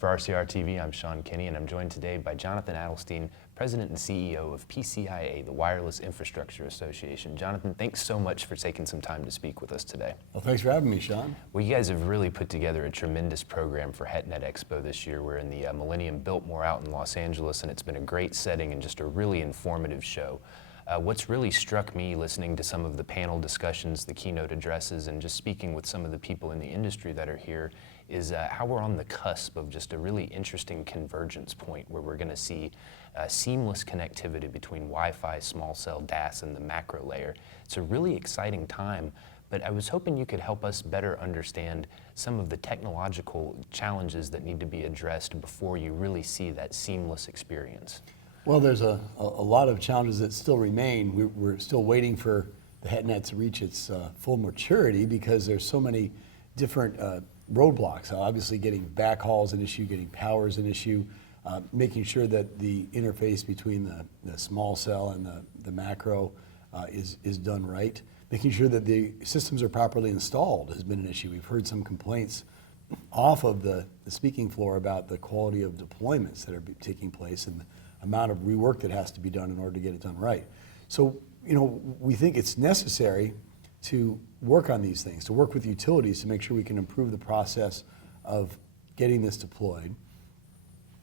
For RCR TV, I'm Sean Kinney, and I'm joined today by Jonathan Adelstein, President and CEO of PCIA, the Wireless Infrastructure Association. Jonathan, thanks so much for taking some time to speak with us today. Well, thanks for having me, Sean. Well, you guys have really put together a tremendous program for HetNet Expo this year. We're in the Millennium Biltmore out in Los Angeles, and it's been a great setting and just a really informative show. What's really struck me listening to some of the panel discussions, the keynote addresses, and just speaking with some of the people in the industry that are here is how we're on the cusp of just a really interesting convergence point where we're going to see seamless connectivity between Wi-Fi, small cell, DAS, and the macro layer. It's a really exciting time, but I was hoping you could help us better understand some of the technological challenges that need to be addressed before you really see that seamless experience. Well, there's a lot of challenges that still remain. We're still waiting for the HetNet to reach its full maturity because there's so many different roadblocks. Obviously, getting backhaul is an issue, getting power is an issue, making sure that the interface between the small cell and the macro is done right. Making sure that the systems are properly installed has been an issue. We've heard some complaints off of the speaking floor about the quality of deployments that are taking place and the amount of rework that has to be done in order to get it done right. So, we think it's necessary to work on these things, to work with utilities to make sure we can improve the process of getting this deployed.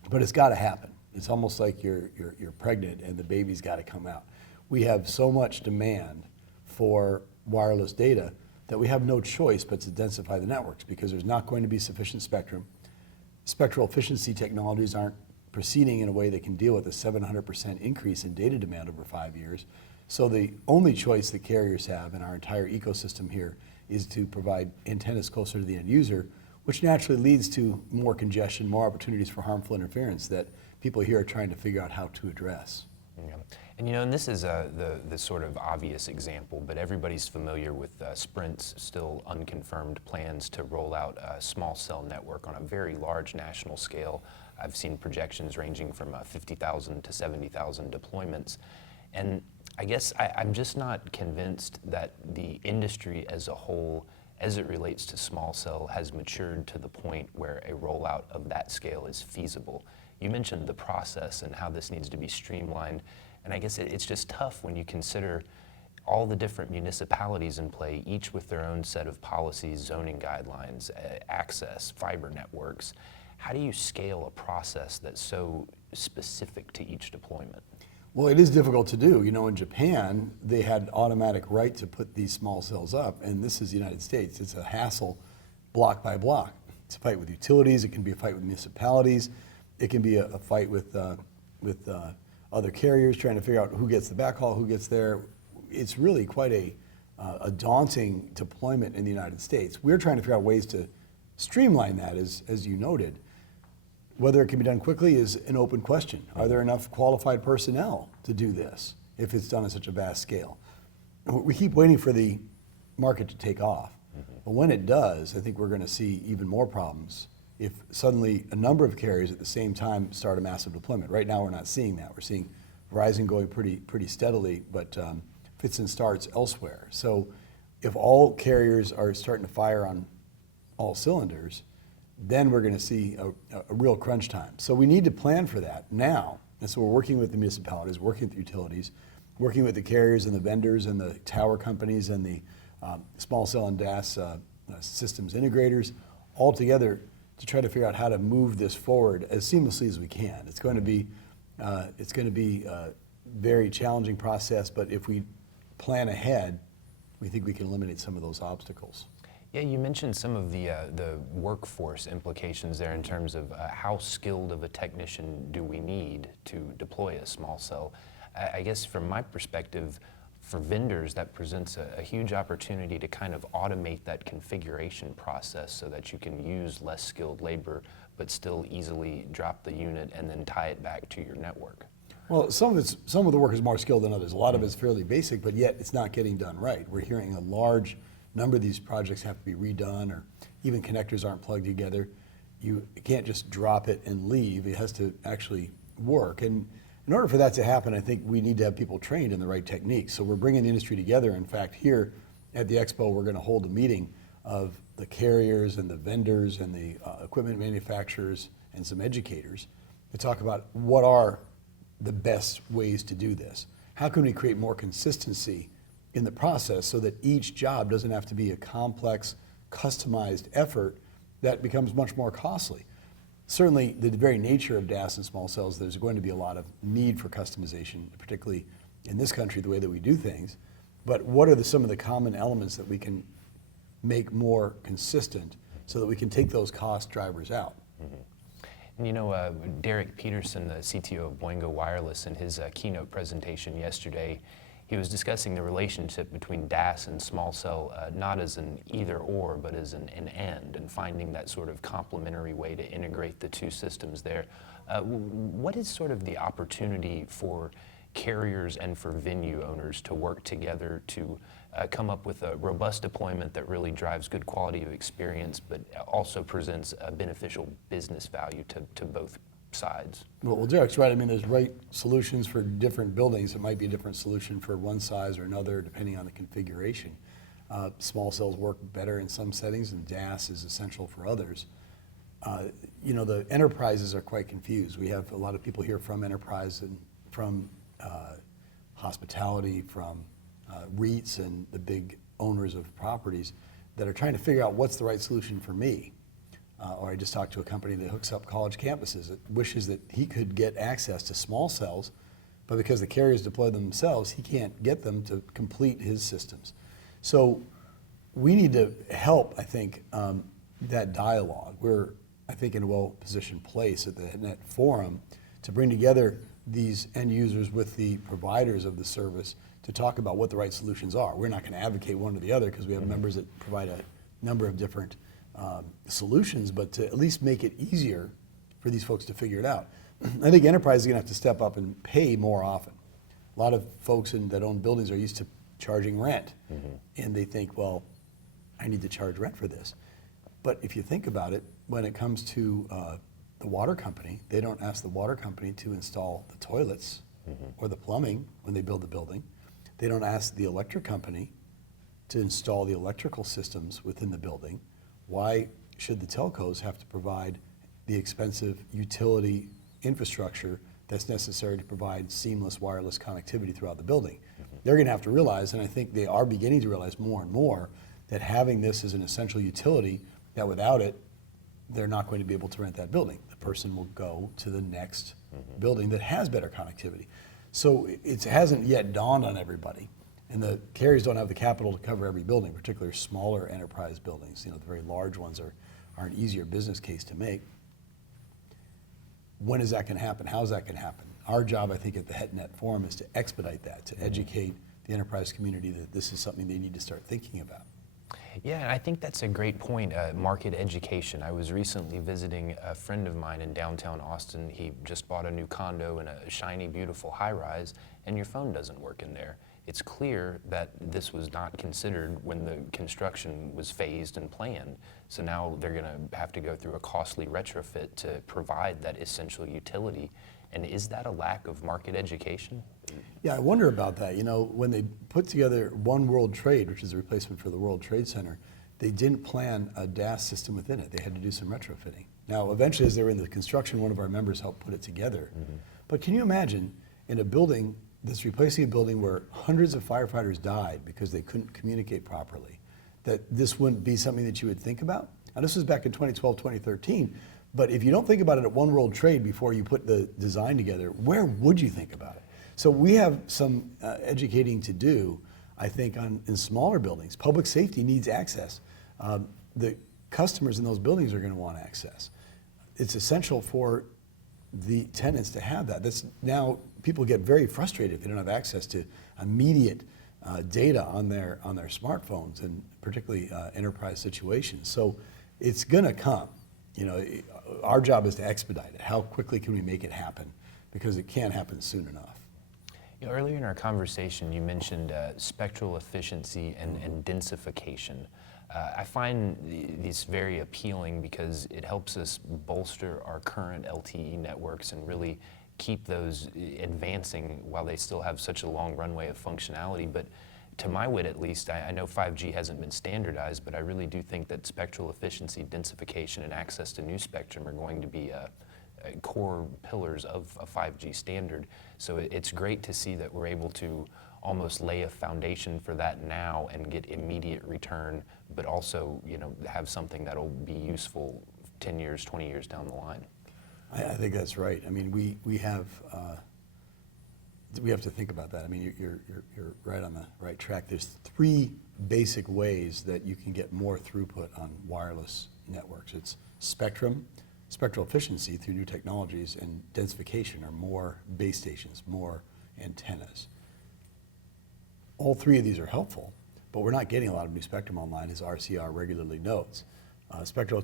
But it's got to happen. It's almost like you're pregnant and the baby's got to come out. We have so much demand for wireless data that we have no choice but to densify the networks because there's not going to be sufficient spectrum. Spectral efficiency technologies aren't proceeding in a way that can deal with a 700% increase in data demand over 5 years. So the only choice that carriers have in our entire ecosystem here is to provide antennas closer to the end user, which naturally leads to more congestion, more opportunities for harmful interference that people here are trying to figure out how to address. Yeah. And this is the sort of obvious example, but everybody's familiar with Sprint's still unconfirmed plans to roll out a small cell network on a very large national scale. I've seen projections ranging from 50,000 to 70,000 deployments. And I guess I'm just not convinced that the industry as a whole, as it relates to small cell, has matured to the point where a rollout of that scale is feasible. You mentioned the process and how this needs to be streamlined. And I guess it's just tough when you consider all the different municipalities in play, each with their own set of policies, zoning guidelines, access, fiber networks. How do you scale a process that's so specific to each deployment? Well, it is difficult to do. In Japan, they had automatic right to put these small cells up, and this is the United States. It's a hassle block by block. It's a fight with utilities. It can be a fight with municipalities. It can be a fight with other carriers trying to figure out who gets the backhaul, who gets there. It's really quite a daunting deployment in the United States. We're trying to figure out ways to streamline that, as you noted. Whether it can be done quickly is an open question. Are there enough qualified personnel to do this if it's done on such a vast scale? We keep waiting for the market to take off. But when it does, I think we're going to see even more problems if suddenly a number of carriers at the same time start a massive deployment. Right now we're not seeing that. We're seeing Verizon going pretty steadily, but fits and starts elsewhere. So if all carriers are starting to fire on all cylinders, then we're going to see a real crunch time. So we need to plan for that now. And so we're working with the municipalities, working with the utilities, working with the carriers and the vendors and the tower companies and the small cell and DAS systems integrators all together to try to figure out how to move this forward as seamlessly as we can. It's going to be a very challenging process, but if we plan ahead, we think we can eliminate some of those obstacles. Yeah, you mentioned some of the workforce implications there in terms of how skilled of a technician do we need to deploy a small cell. I guess from my perspective, for vendors, that presents a huge opportunity to kind of automate that configuration process so that you can use less skilled labor but still easily drop the unit and then tie it back to your network. Well, some of the work is more skilled than others. A lot of it's fairly basic, but yet it's not getting done right. We're hearing a large number of these projects have to be redone, or even connectors aren't plugged together. You can't just drop it and leave. It has to actually work. And in order for that to happen, I think we need to have people trained in the right techniques. So we're bringing the industry together. In fact, here at the Expo, we're going to hold a meeting of the carriers and the vendors and the equipment manufacturers and some educators to talk about what are the best ways to do this. How can we create more consistency in the process so that each job doesn't have to be a complex, customized effort that becomes much more costly? Certainly, the very nature of DAS and small cells, there's going to be a lot of need for customization, particularly in this country, the way that we do things. But what are some of the common elements that we can make more consistent so that we can take those cost drivers out? And you know, Derek Peterson, the CTO of Boingo Wireless, in his keynote presentation yesterday, he was discussing the relationship between DAS and small cell, not as an either or, but as an and finding that sort of complementary way to integrate the two systems there. What is sort of the opportunity for carriers and for venue owners to work together to come up with a robust deployment that really drives good quality of experience, but also presents a beneficial business value to both sides? Well, Derek's right. I mean, there's right solutions for different buildings. It might be a different solution for one size or another, depending on the configuration. Small cells work better in some settings, and DAS is essential for others. You know, the enterprises are quite confused. We have a lot of people here from enterprise and from hospitality, from REITs and the big owners of properties that are trying to figure out what's the right solution for me. Or I just talked to a company that hooks up college campuses that wishes that he could get access to small cells, but because the carriers deploy them themselves, he can't get them to complete his systems. So we need to help, I think, that dialogue. We're, I think, in a well-positioned place at the HetNet Forum to bring together these end users with the providers of the service to talk about what the right solutions are. We're not going to advocate one or the other because we have members that provide a number of different solutions, but to at least make it easier for these folks to figure it out. I think enterprise is going to have to step up and pay more often. A lot of folks that own buildings are used to charging rent, and they think, well, I need to charge rent for this. But if you think about it, when it comes to the water company, they don't ask the water company to install the toilets or the plumbing when they build the building. They don't ask the electric company to install the electrical systems within the building. Why should the telcos have to provide the expensive utility infrastructure that's necessary to provide seamless wireless connectivity throughout the building? They're going to have to realize, and I think they are beginning to realize more and more, that having this as an essential utility, that without it, they're not going to be able to rent that building. The person will go to the next building that has better connectivity. So it hasn't yet dawned on everybody. And the carriers don't have the capital to cover every building, particularly smaller enterprise buildings. You know, the very large ones are an easier business case to make. When is that going to happen? How is that going to happen? Our job, I think, at the HetNet Forum is to expedite that, to educate the enterprise community that this is something they need to start thinking about. Yeah, and I think that's a great point, market education. I was recently visiting a friend of mine in downtown Austin. He just bought a new condo in a shiny, beautiful high-rise, and your phone doesn't work in there. It's clear that this was not considered when the construction was phased and planned. So now they're going to have to go through a costly retrofit to provide that essential utility. And is that a lack of market education? Yeah, I wonder about that. You know, when they put together One World Trade, which is a replacement for the World Trade Center, they didn't plan a DAS system within it. They had to do some retrofitting. Now, eventually, as they were in the construction, one of our members helped put it together. But can you imagine in a building that's replacing a building where hundreds of firefighters died because they couldn't communicate properly, that this wouldn't be something that you would think about? Now, this was back in 2012, 2013. But if you don't think about it at One World Trade before you put the design together, where would you think about it? So we have some educating to do, I think, in smaller buildings. Public safety needs access. The customers in those buildings are going to want access. It's essential for the tenants to have that. Now people get very frustrated if they don't have access to immediate data on their smartphones, and particularly enterprise situations. So it's going to come. You know, our job is to expedite it. How quickly can we make it happen? Because it can't happen soon enough. You know, earlier in our conversation, you mentioned spectral efficiency and densification. I find these very appealing because it helps us bolster our current LTE networks and really keep those advancing while they still have such a long runway of functionality. But to my wit, at least, I know 5G hasn't been standardized, but I really do think that spectral efficiency, densification, and access to new spectrum are going to be core pillars of a 5G standard. So it's great to see that we're able to almost lay a foundation for that now and get immediate return, but also, have something that'll be useful 10 years, 20 years down the line. I think that's right. I mean, we have to think about that. I mean, you're right on the right track. There's three basic ways that you can get more throughput on wireless networks. It's spectrum, spectral efficiency through new technologies, and densification, or more base stations, more antennas. All three of these are helpful, but we're not getting a lot of new spectrum online, as RCR regularly notes. Spectral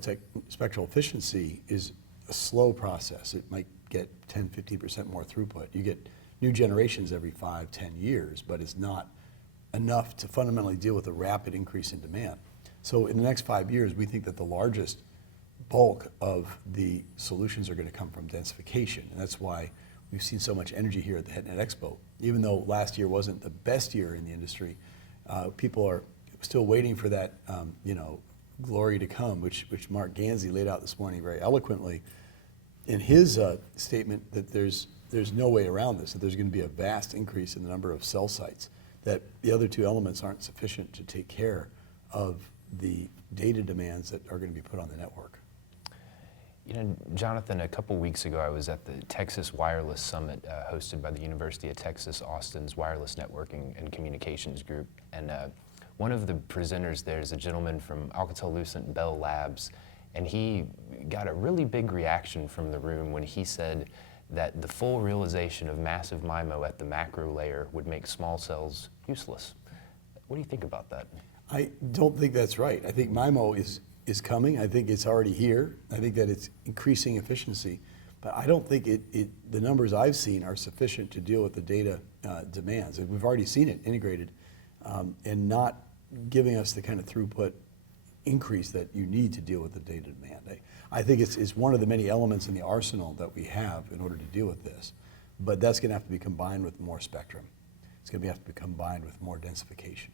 efficiency is a slow process. It might get 10, 15% more throughput. You get new generations every 5, 10 years, but it's not enough to fundamentally deal with the rapid increase in demand. So in the next 5 years, we think that the largest bulk of the solutions are going to come from densification, and that's why we've seen so much energy here at the HetNet Expo. Even though last year wasn't the best year in the industry, people are still waiting for that, glory to come, which Mark Gansey laid out this morning very eloquently in his statement, that there's no way around this, that there's going to be a vast increase in the number of cell sites, that the other two elements aren't sufficient to take care of the data demands that are going to be put on the network. Jonathan, a couple weeks ago I was at the Texas Wireless Summit hosted by the University of Texas Austin's Wireless Networking and Communications Group, and one of the presenters there is a gentleman from Alcatel-Lucent Bell Labs, and he got a really big reaction from the room when he said that the full realization of massive MIMO at the macro layer would make small cells useless. What do you think about that? I don't think that's right. I think MIMO is coming. I think it's already here. I think that it's increasing efficiency, but I don't think the numbers I've seen are sufficient to deal with the data demands. We've already seen it integrated and not giving us the kind of throughput increase that you need to deal with the data demand. I think it's one of the many elements in the arsenal that we have in order to deal with this, but that's going to have to be combined with more spectrum. It's going to have to be combined with more densification.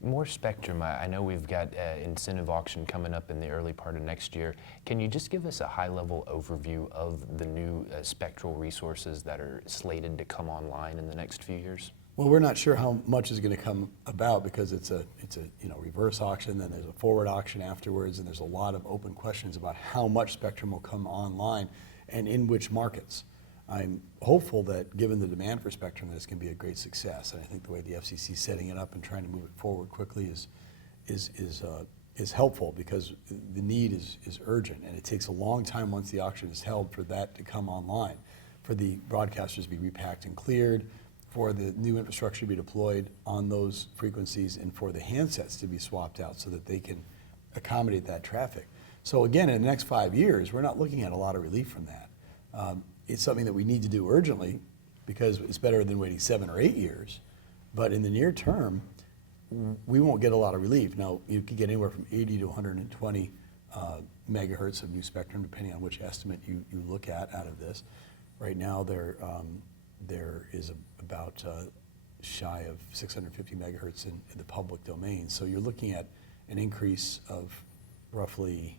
More spectrum. I know we've got incentive auction coming up in the early part of next year. Can you just give us a high-level overview of the new spectral resources that are slated to come online in the next few years? Well, we're not sure how much is going to come about, because it's a reverse auction, then there's a forward auction afterwards, and there's a lot of open questions about how much spectrum will come online and in which markets. I'm hopeful that, given the demand for spectrum, that it's going to be a great success, and I think the way the FCC is setting it up and trying to move it forward quickly is helpful, because the need is urgent, and it takes a long time once the auction is held for that to come online, for the broadcasters to be repacked and cleared, for the new infrastructure to be deployed on those frequencies, and for the handsets to be swapped out so that they can accommodate that traffic. So again, in the next 5 years, we're not looking at a lot of relief from that. It's something that we need to do urgently, because it's better than waiting 7 or 8 years. But in the near term, we won't get a lot of relief. Now, you could get anywhere from 80 to 120 megahertz of new spectrum, depending on which estimate you look at out of this. Right now, there is about shy of 650 megahertz in the public domain. So you're looking at an increase of roughly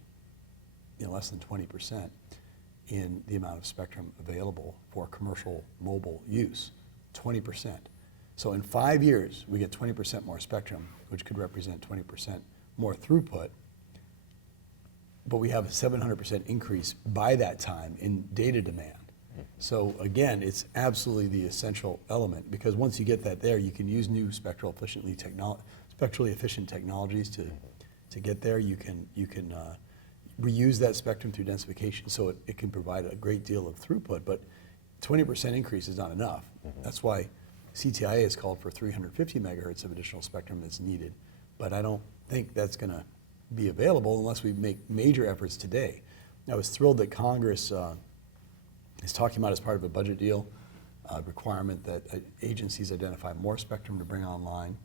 less than 20% in the amount of spectrum available for commercial mobile use, 20%. So in 5 years, we get 20% more spectrum, which could represent 20% more throughput, but we have a 700% increase by that time in data demand. So again, it's absolutely the essential element, because once you get that there, you can use new spectrally efficient technologies to get there. You can reuse that spectrum through densification, so it can provide a great deal of throughput, but 20% increase is not enough. That's why CTIA has called for 350 megahertz of additional spectrum that's needed, but I don't think that's going to be available unless we make major efforts today. I was thrilled that Congress is talking about, as part of a budget deal, requirement that agencies identify more spectrum to bring online.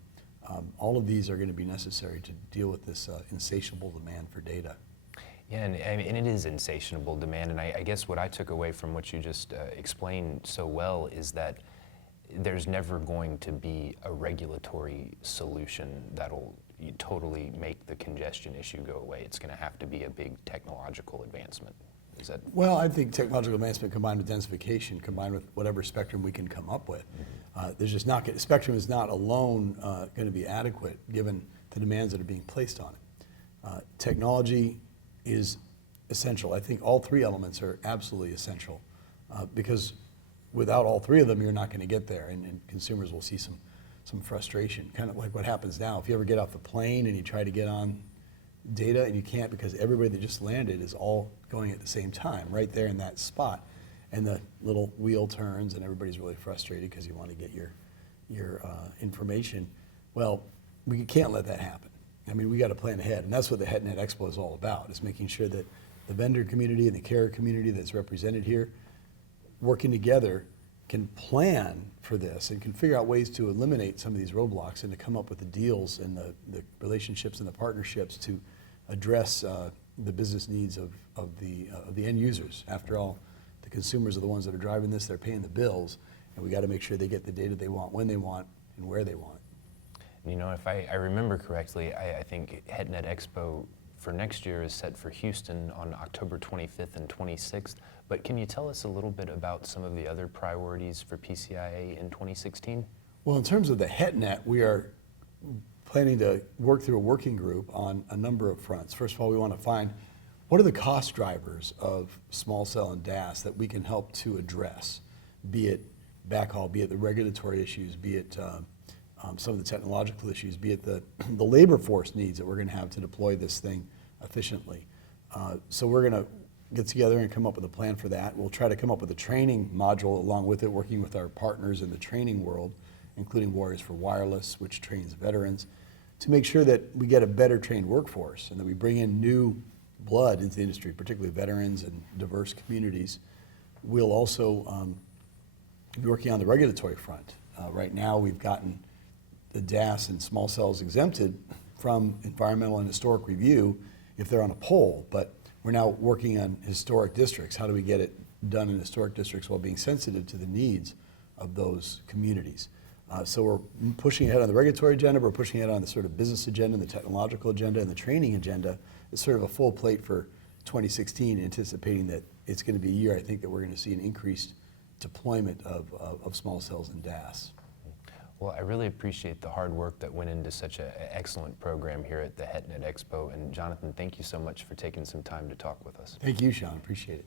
All of these are going to be necessary to deal with this insatiable demand for data. Yeah, and it is insatiable demand, and I guess what I took away from what you just explained so well is that there's never going to be a regulatory solution that'll totally make the congestion issue go away. It's going to have to be a big technological advancement. Is that? Well, I think technological advancement combined with densification, combined with whatever spectrum we can come up with, there's just not, spectrum is not alone going to be adequate given the demands that are being placed on it. Technology is essential. I think all three elements are absolutely essential because without all three of them, you're not going to get there, and consumers will see some frustration, kind of like what happens now. If you ever get off the plane and you try to get on data and you can't because everybody that just landed is all going at the same time, right there in that spot, and the little wheel turns and everybody's really frustrated because you want to get your information. Well, we can't let that happen. I mean, we got to plan ahead, and that's what the HetNet Expo is all about, is making sure that the vendor community and the carrier community that's represented here, working together, can plan for this and can figure out ways to eliminate some of these roadblocks and to come up with the deals and the relationships and the partnerships to address the business needs of the end users. After all, the consumers are the ones that are driving this, they're paying the bills, and we got to make sure they get the data they want, when they want, and where they want. You know, if I remember correctly, I think HetNet Expo for next year is set for Houston on October 25th and 26th. But can you tell us a little bit about some of the other priorities for PCIA in 2016? Well, in terms of the HetNet, we are planning to work through a working group on a number of fronts. First of all, we want to find what are the cost drivers of small cell and DAS that we can help to address, be it backhaul, be it the regulatory issues, be it some of the technological issues, be it the labor force needs that we're going to have to deploy this thing efficiently. So we're going to get together and come up with a plan for that. We'll try to come up with a training module along with it, working with our partners in the training world, including Warriors for Wireless, which trains veterans, to make sure that we get a better trained workforce and that we bring in new blood into the industry, particularly veterans and diverse communities. We'll also be working on the regulatory front. Right now we've gotten the DAS and small cells exempted from environmental and historic review if they're on a pole, but we're now working on historic districts. How do we get it done in historic districts while being sensitive to the needs of those communities? So we're pushing ahead on the regulatory agenda, we're pushing ahead on the sort of business agenda, and the technological agenda, and the training agenda. It's sort of a full plate for 2016, anticipating that it's going to be a year, I think, that we're going to see an increased deployment of small cells and DAS. Well, I really appreciate the hard work that went into such an excellent program here at the HetNet Expo. And Jonathan, thank you so much for taking some time to talk with us. Thank you, Sean. Appreciate it.